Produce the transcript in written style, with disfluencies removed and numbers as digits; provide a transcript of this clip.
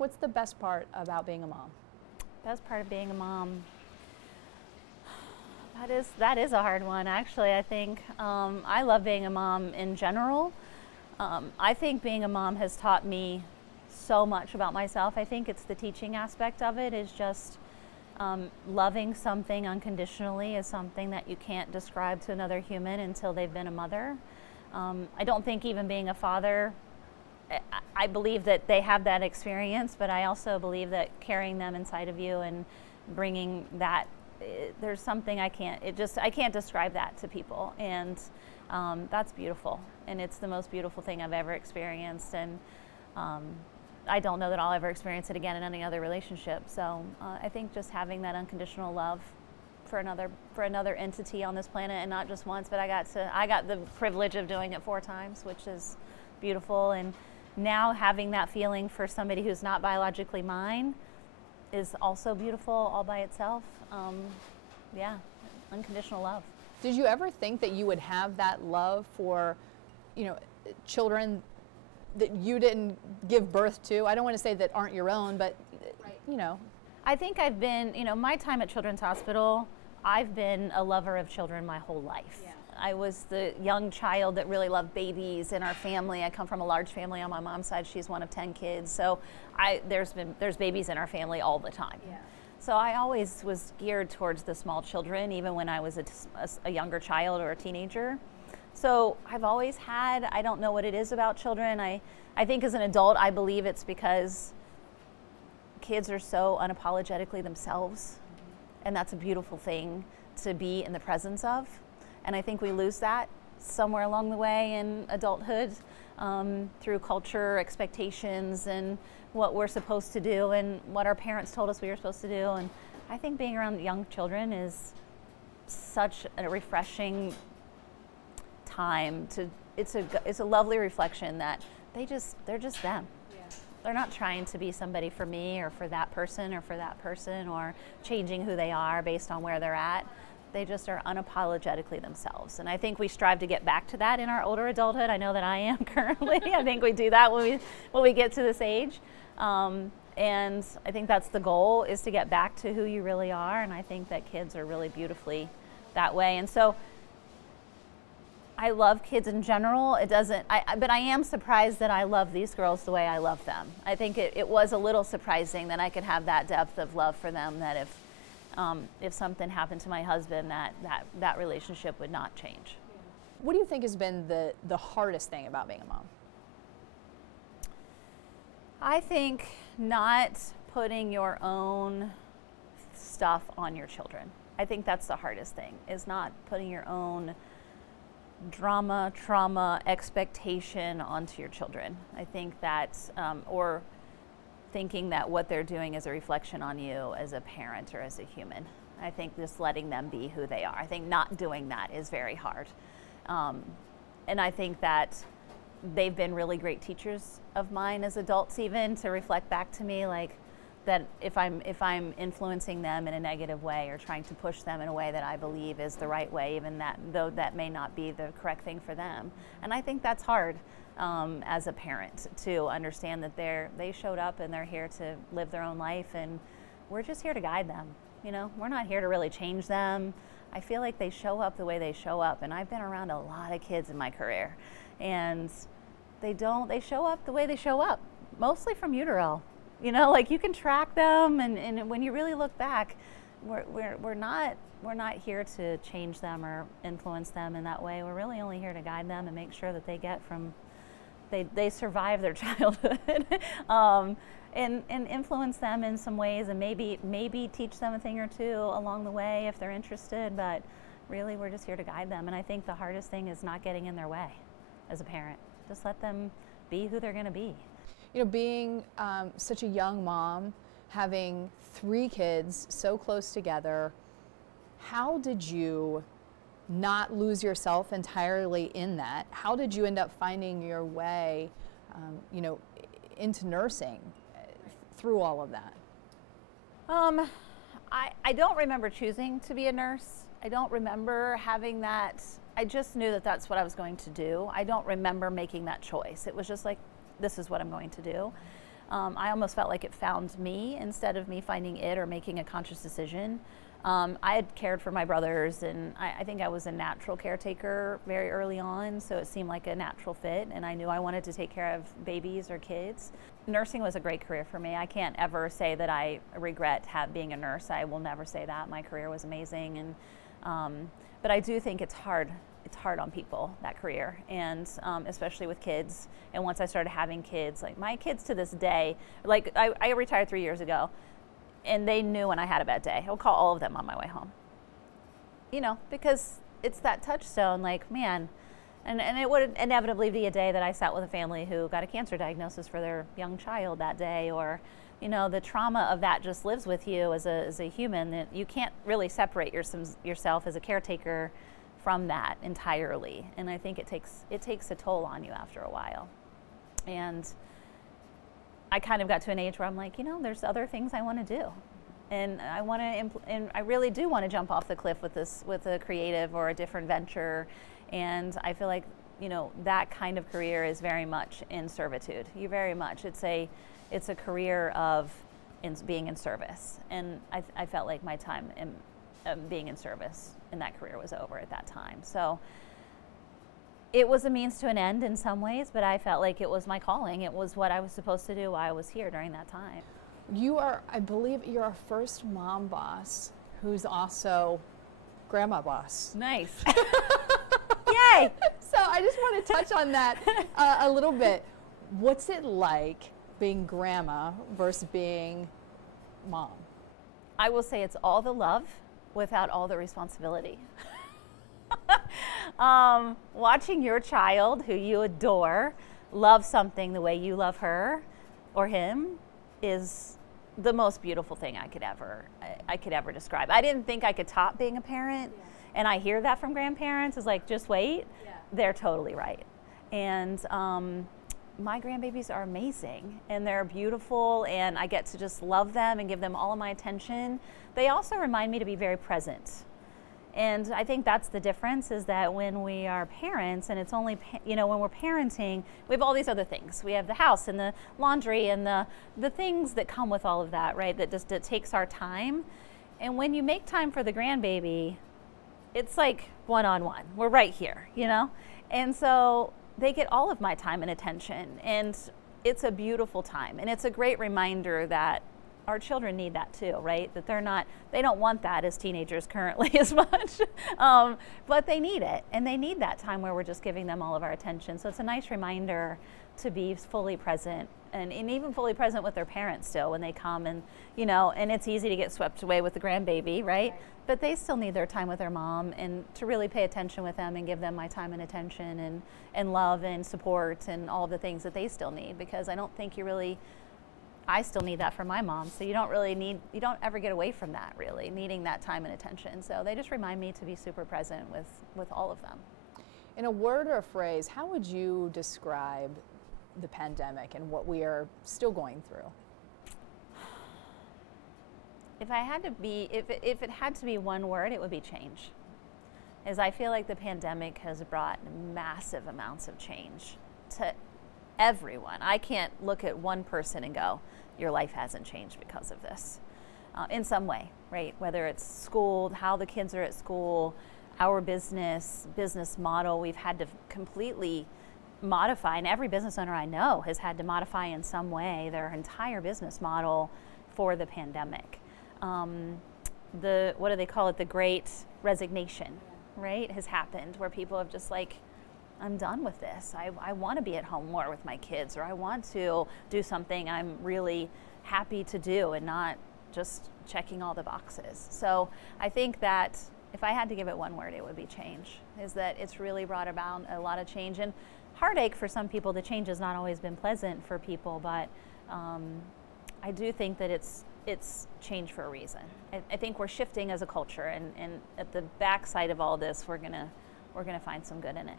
What's the best part about being a mom? Best part of being a mom, that is a hard one, actually. I think I love being a mom in general. I think being a mom has taught me so much about myself. I think it's the teaching aspect of it, is just loving something unconditionally is something that you can't describe to another human until they've been a mother. I don't think even being a father, I believe that they have that experience, but I also believe that carrying them inside of you and bringing that, there's something I can't describe that to people, and that's beautiful, and it's the most beautiful thing I've ever experienced, and I don't know that I'll ever experience it again in any other relationship. So I think just having that unconditional love for another entity on this planet, and not just once, but I got the privilege of doing it 4 times, which is beautiful. And now having that feeling for somebody who's not biologically mine is also beautiful all by itself. Yeah, unconditional love. Did you ever think that you would have that love for, children that you didn't give birth to? I don't want to say that aren't your own, but I think I've been, my time at Children's Hospital, I've been a lover of children my whole life. Yeah. I was the young child that really loved babies in our family. I come from a large family on my mom's side. She's one of 10 kids. So there's babies in our family all the time. Yeah. So I always was geared towards the small children, even when I was a younger child or a teenager. So I've always had, I don't know what it is about children. I think as an adult, I believe it's because kids are so unapologetically themselves. And that's a beautiful thing to be in the presence of. And I think we lose that somewhere along the way in adulthood, through culture, expectations, and what we're supposed to do and what our parents told us we were supposed to do. And I think being around young children is such a refreshing time. It's a lovely reflection that they're just them. Yeah. They're not trying to be somebody for me or for that person or changing who they are based on where they're at. They just are unapologetically themselves. And I think we strive to get back to that in our older adulthood. I know that I am currently. I think we do that when we get to this age. And I think that's the goal, is to get back to who you really are. And I think that kids are really beautifully that way. And so I love kids in general. But I am surprised that I love these girls the way I love them. I think it was a little surprising that I could have that depth of love for them, that if something happened to my husband, that relationship would not change. What do you think has been the hardest thing about being a mom? I think not putting your own stuff on your children. I think that's the hardest thing, is not putting your own drama, trauma, expectation onto your children. I think that's, or thinking that what they're doing is a reflection on you as a parent or as a human. I think just letting them be who they are. I think not doing that is very hard. And I think that they've been really great teachers of mine as adults, even to reflect back to me, like, that if I'm influencing them in a negative way or trying to push them in a way that I believe is the right way, even though that may not be the correct thing for them. And I think that's hard. As a parent, to understand that they showed up and they're here to live their own life, and we're just here to guide them. We're not here to really change them. I feel like they show up the way they show up, and I've been around a lot of kids in my career, and they show up the way they show up, mostly from utero. Like, you can track them, and when you really look back, we're not here to change them or influence them in that way. We're really only here to guide them and make sure that they survive their childhood, and influence them in some ways, and maybe teach them a thing or two along the way if they're interested. But really, we're just here to guide them. And I think the hardest thing is not getting in their way as a parent. Just let them be who they're going to be. Being such a young mom, having 3 kids so close together, how did you not lose yourself entirely in that? How did you end up finding your way, into nursing through all of that? I don't remember choosing to be a nurse. I don't remember having that. I just knew that that's what I was going to do. I don't remember making that choice. It was just like, this is what I'm going to do. I almost felt like it found me instead of me finding it or making a conscious decision. I had cared for my brothers, and I think I was a natural caretaker very early on, so it seemed like a natural fit, and I knew I wanted to take care of babies or kids. Nursing was a great career for me. I can't ever say that I regret being a nurse. I will never say that. My career was amazing, and but I do think it's hard. It's hard on people, that career, and especially with kids. And once I started having kids, like my kids to this day, like I retired 3 years ago, and they knew when I had a bad day. I'll call all of them on my way home. You know, because it's that touchstone, like, man, and it would inevitably be a day that I sat with a family who got a cancer diagnosis for their young child that day, or, you know, the trauma of that just lives with you as a human, that you can't really separate yourself as a caretaker from that entirely. And I think it takes a toll on you after a while. And I kind of got to an age where I'm like, you know, there's other things I want to do, and I really do want to jump off the cliff with a creative or a different venture. And I feel like, you know, that kind of career is very much in servitude. It's a career of being in service, and I felt like my time in being in service in that career was over at that time. So it was a means to an end in some ways, but I felt like it was my calling. It was what I was supposed to do while I was here during that time. You are, I believe, you're our first mom boss who's also grandma boss. Nice. Yay! So I just want to touch on that a little bit. What's it like being grandma versus being mom? I will say it's all the love without all the responsibility. Watching your child, who you adore, love something the way you love her or him is the most beautiful thing I could ever describe. I didn't think I could top being a parent, and I hear that from grandparents. Is like, just wait. Yeah. They're totally right. And my grandbabies are amazing, and they're beautiful, and I get to just love them and give them all of my attention. They also remind me to be very present. And I think that's the difference, is that when we are parents, and it's only, you know, when we're parenting, we have all these other things. We have the house and the laundry and the things that come with all of that, right? That takes our time. And when you make time for the grandbaby, it's like one-on-one. We're right here, you know? And so they get all of my time and attention, and it's a beautiful time. And it's a great reminder that our children need that too, right? That they don't want that as teenagers currently as much, but they need it, and they need that time where we're just giving them all of our attention. So it's a nice reminder to be fully present, and even fully present with their parents still when they come, and, you know, and it's easy to get swept away with the grandbaby, right? But they still need their time with their mom, and to really pay attention with them and give them my time and attention and love and support and all the things that they still need, because I don't think I still need that from my mom. So you don't ever get away from that, really, needing that time and attention. So they just remind me to be super present with all of them. In a word or a phrase, how would you describe the pandemic and what we are still going through? If it had to be one word, it would be change. As I feel like the pandemic has brought massive amounts of change to everyone. I can't look at one person and go, your life hasn't changed because of this, in some way, right? Whether it's school, how the kids are at school, our business model, we've had to completely modify, and every business owner I know has had to modify in some way their entire business model for the pandemic. What do they call it? The Great Resignation, right, has happened, where people have just like, I'm done with this. I want to be at home more with my kids, or I want to do something I'm really happy to do and not just checking all the boxes. So I think that if I had to give it one word, it would be change. Is that it's really brought about a lot of change and heartache for some people. The change has not always been pleasant for people, but I do think that it's change for a reason. I think we're shifting as a culture, and at the backside of all this, we're gonna find some good in it.